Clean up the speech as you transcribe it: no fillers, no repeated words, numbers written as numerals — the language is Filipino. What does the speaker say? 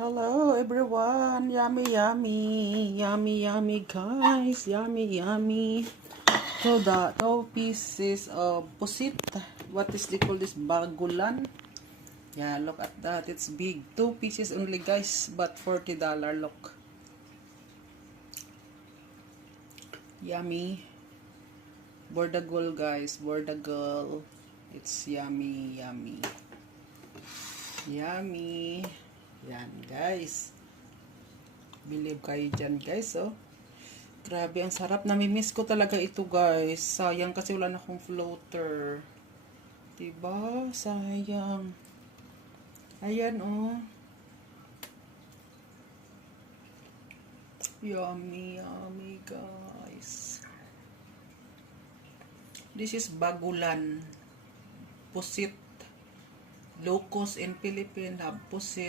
Hello everyone, yummy yummy, yummy yummy guys, yummy yummy. So the 2 pieces of pusit, what is they call this, bagulan? Yeah, look at that, it's big. 2 pieces only guys, but $40. Look, yummy. Bordagol guys, bordagol. It's yummy yummy, yummy. Yan guys, believe kayo dyan guys. Oh, grabe, ang sarap. Namimiss ko talaga ito guys. Sayang kasi wala na akong floater. Diba? Sayang. Ayan oh. Yummy, yummy guys. This is bagulan. Pusit. Locos in Philippines have pusit.